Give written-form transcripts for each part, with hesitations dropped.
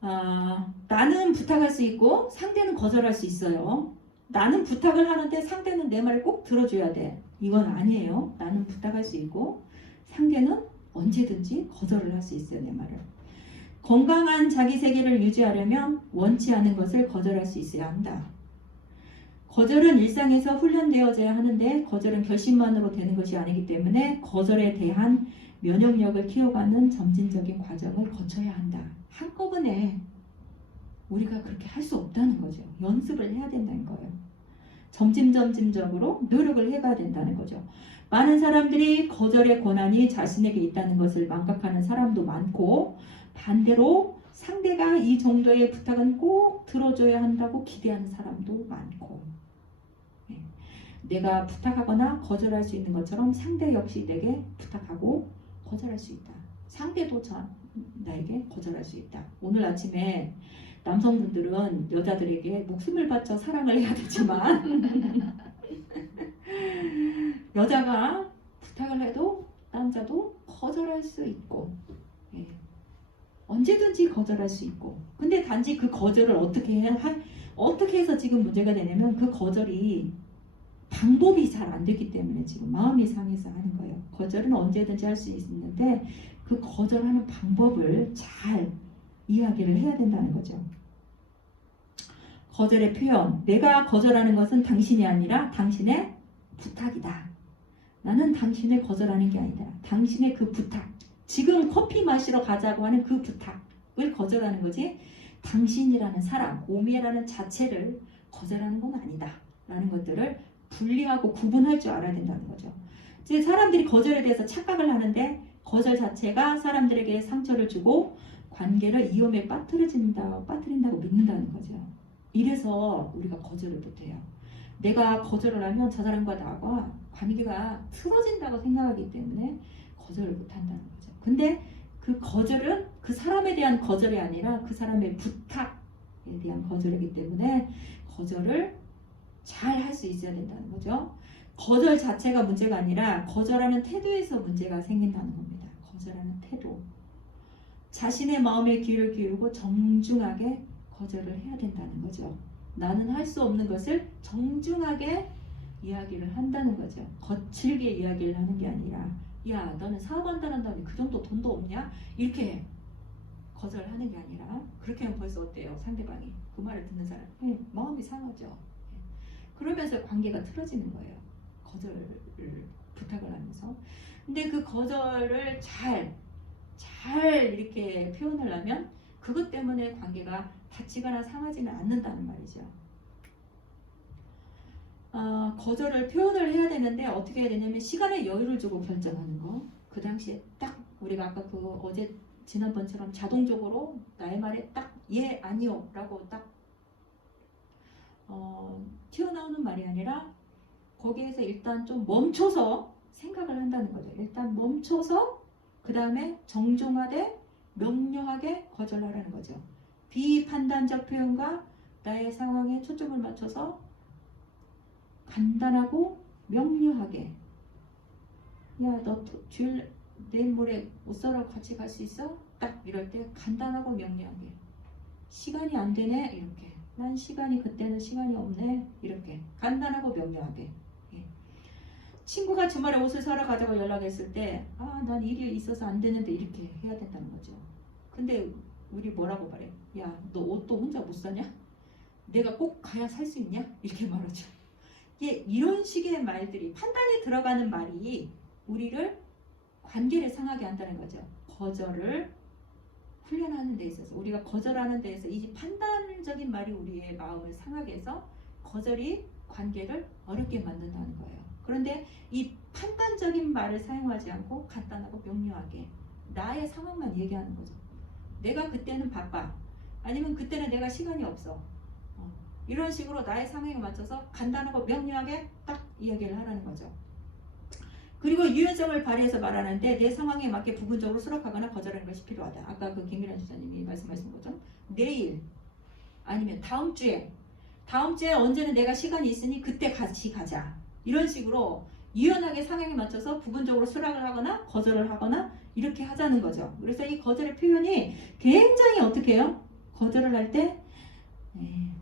나는 부탁할 수 있고 상대는 거절할 수 있어요. 나는 부탁을 하는데 상대는 내 말을 꼭 들어줘야 돼. 이건 아니에요. 나는 부탁할 수 있고 상대는 언제든지 거절을 할 수 있어요. 내 말을. 건강한 자기 세계를 유지하려면 원치 않은 것을 거절할 수 있어야 한다. 거절은 일상에서 훈련되어져야 하는데 거절은 결심만으로 되는 것이 아니기 때문에 거절에 대한 면역력을 키워가는 점진적인 과정을 거쳐야 한다. 한꺼번에 우리가 그렇게 할 수 없다는 거죠. 연습을 해야 된다는 거예요. 점진적으로 노력을 해가야 된다는 거죠. 많은 사람들이 거절의 권한이 자신에게 있다는 것을 망각하는 사람도 많고 반대로 상대가 이 정도의 부탁은 꼭 들어줘야 한다고 기대하는 사람도 많고 내가 부탁하거나 거절할 수 있는 것처럼 상대 역시 내게 부탁하고 거절할 수 있다. 상대도 나에게 거절할 수 있다. 오늘 아침에 남성분들은 여자들에게 목숨을 바쳐 사랑을 해야 되지만 여자가 부탁을 해도 남자도 거절할 수 있고 언제든지 거절할 수 있고 근데 단지 그 거절을 어떻게 해서 지금 문제가 되냐면 그 거절이 방법이 잘 안 됐기 때문에 지금 마음이 상해서 하는 거예요. 거절은 언제든지 할 수 있는데 그 거절하는 방법을 잘 이야기를 해야 된다는 거죠. 거절의 표현. 내가 거절하는 것은 당신이 아니라 당신의 부탁이다. 나는 당신을 거절하는 게 아니다. 당신의 그 부탁. 지금 커피 마시러 가자고 하는 그 부탁을 거절하는 거지 당신이라는 사람, 오미라는 자체를 거절하는 건 아니다. 라는 것들을 분리하고 구분할 줄 알아야 된다는 거죠. 이제 사람들이 거절에 대해서 착각을 하는데 거절 자체가 사람들에게 상처를 주고 관계를 위험에 빠뜨린다고 믿는다는 거죠. 이래서 우리가 거절을 못해요. 내가 거절을 하면 저 사람과 나와 관계가 틀어진다고 생각하기 때문에 거절을 못한다는 거죠. 근데 그 거절은 그 사람에 대한 거절이 아니라 그 사람의 부탁에 대한 거절이기 때문에 거절을 잘 할 수 있어야 된다는 거죠. 거절 자체가 문제가 아니라 거절하는 태도에서 문제가 생긴다는 겁니다. 거절하는 태도. 자신의 마음에 귀를 기울이고 정중하게 거절을 해야 된다는 거죠. 나는 할 수 없는 것을 정중하게 이야기를 한다는 거죠. 거칠게 이야기를 하는 게 아니라 야 너는 사업한다는 다음에 그 정도 돈도 없냐? 이렇게 거절하는 게 아니라 그렇게 하면 벌써 어때요? 상대방이 그 말을 듣는 사람 마음이 상하죠. 그러면서 관계가 틀어지는 거예요. 거절을 부탁을 하면서. 근데 그 거절을 잘 이렇게 표현을 하면 그것 때문에 관계가 다치거나 상하지는 않는다는 말이죠. 거절을 표현을 해야 되는데 어떻게 해야 되냐면 시간에 여유를 주고 결정하는 거. 그 당시에 딱 우리가 아까 어제 지난번처럼 자동적으로 나의 말에 딱 예 아니요 라고 딱 튀어나오는 말이 아니라 거기에서 일단 좀 멈춰서 생각을 한다는 거죠. 일단 멈춰서 그 다음에 정중하게 명료하게 거절하라는 거죠. 비판단적 표현과 나의 상황에 초점을 맞춰서 간단하고 명료하게 야 너 내일 모레 옷 사러 같이 갈 수 있어? 딱 이럴 때 간단하고 명료하게 시간이 안 되네 이렇게 난 그때는 시간이 없네 이렇게 간단하고 명료하게 친구가 주말에 옷을 사러 가자고 연락했을 때 난 일이 있어서 안 되는데 이렇게 해야 된다는 거죠. 근데 우리 뭐라고 말해? 야 너 옷도 혼자 못 사냐? 내가 꼭 가야 살 수 있냐? 이렇게 말하죠. 이런 식의 말들이 판단이 들어가는 말이 우리를 관계를 상하게 한다는 거죠. 거절을 훈련하는 데 있어서 우리가 거절하는 데에서 이 판단적인 말이 우리의 마음을 상하게 해서 거절이 관계를 어렵게 만든다는 거예요. 그런데 이 판단적인 말을 사용하지 않고 간단하고 명료하게 나의 상황만 얘기하는 거죠. 내가 그때는 바빠 아니면 그때는 내가 시간이 없어 이런 식으로 나의 상황에 맞춰서 간단하고 명료하게 딱 이야기를 하라는 거죠. 그리고 유연성을 발휘해서 말하는데 내 상황에 맞게 부분적으로 수락하거나 거절하는 것이 필요하다. 아까 그 김미란 주사님이 말씀하신 것처럼 내일 아니면 다음 주에 언제는 내가 시간이 있으니 그때 같이 가자. 이런 식으로 유연하게 상황에 맞춰서 부분적으로 수락을 하거나 거절을 하거나 이렇게 하자는 거죠. 그래서 이 거절의 표현이 굉장히 어떻게 해요? 거절을 할 때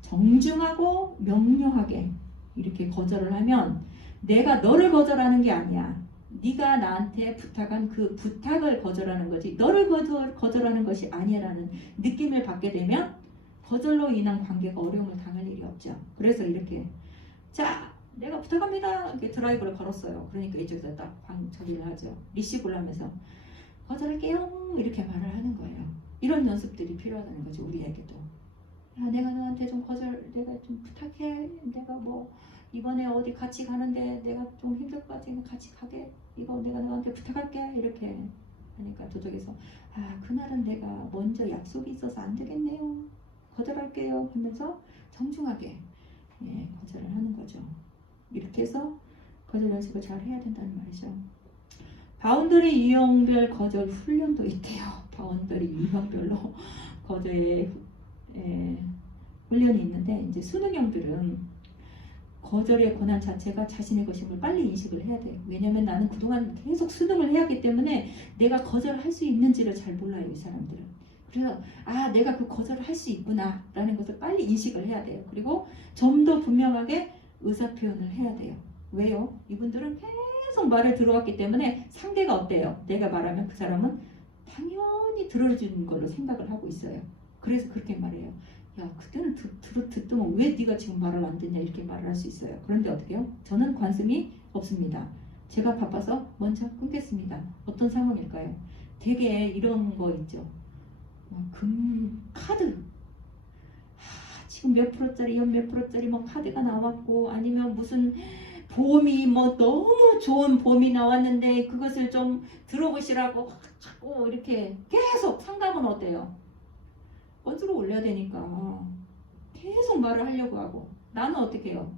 정중하고 명료하게 이렇게 거절을 하면 내가 너를 거절하는 게 아니야. 네가 나한테 부탁한 그 부탁을 거절하는 거지 너를 거절하는 것이 아니라는 느낌을 받게 되면 거절로 인한 관계가 어려움을 당할 일이 없죠. 그래서 이렇게 자 내가 부탁합니다 이렇게 드라이브를 걸었어요. 그러니까 이쪽에서 딱 처리를 하죠. 리시브를 하면서 거절할게요 이렇게 말을 하는 거예요. 이런 연습들이 필요하다는 거죠. 우리에게도 내가 너한테 좀 내가 좀 부탁해. 내가 뭐 이번에 어디 같이 가는데 내가 좀 힘들 것 같으니까 같이 가게. 이거 내가 너한테 부탁할게. 이렇게 하니까 도덕에서 그날은 내가 먼저 약속이 있어서 안 되겠네요. 거절할게요 하면서 정중하게 거절을 하는 거죠. 이렇게 해서 거절 연습을 잘 해야 된다는 말이죠. 바운더리 유형별 거절 훈련도 있대요. 바운더리 유형별로 거절의 훈련이 있는데 이제 수능형들은 거절의 권한 자체가 자신의 것임을 빨리 인식을 해야 돼요. 왜냐하면 나는 그동안 계속 수능을 해야 하기 때문에 내가 거절을 할 수 있는지를 잘 몰라요. 이 사람들은. 그래서 내가 그 거절을 할 수 있구나 라는 것을 빨리 인식을 해야 돼요. 그리고 좀 더 분명하게 의사표현을 해야 돼요. 왜요? 이분들은 계속 말을 들어왔기 때문에 상대가 어때요? 내가 말하면 그 사람은 당연히 들어주는 걸로 생각을 하고 있어요. 그래서 그렇게 말해요. 야 그때는 듣더만 왜 네가 지금 말을 안 듣냐 이렇게 말을 할 수 있어요. 그런데 어떻게 해요? 저는 관심이 없습니다. 제가 바빠서 먼저 끊겠습니다. 어떤 상황일까요? 되게 이런 거 있죠. 카드 지금 몇 프로짜리 몇 프로짜리 뭐 카드가 나왔고 아니면 무슨 보험이 뭐 너무 좋은 보험이 나왔는데 그것을 좀 들어보시라고 자꾸 이렇게 계속 상담은 어때요? 건수로 올려야 되니까 계속 말을 하려고 하고 나는 어떻게 해요?